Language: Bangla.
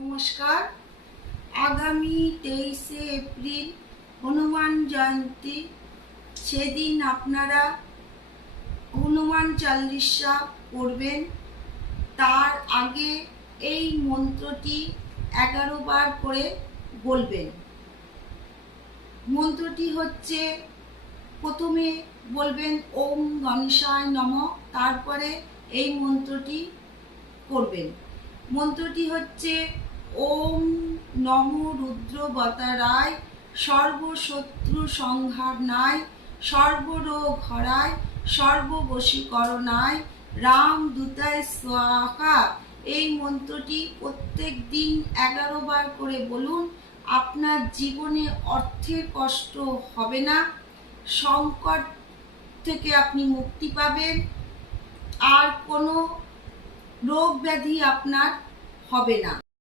নমস্কার। আগামী 23শে এপ্রিল হনুমান জয়ন্তী। সেদিন আপনারা হনুমান চালিসা পড়বেন। তার আগে এই মন্ত্রটি 11 বার করে বলবেন। মন্ত্রটি হচ্ছে, প্রথমে বলবেন ওম গণেশায় নমঃ, তারপরে এই মন্ত্রটি করবেন। মন্ত্রটি হচ্ছে ওম নমো রুদ্রবতারায় সর্বশত্রু সংহারনায় সর্বরোগ হরায় সর্ববশীকরণায় রামদূতায় স্বাহা। এই মন্ত্রটি প্রত্যেক দিন 11 বার করে বলুন। আপনার জীবনে অর্থের কষ্ট হবে না, সংকট থেকে আপনি মুক্তি পাবেন, আর কোনো রোগ ব্যাধি আপনার হবে না।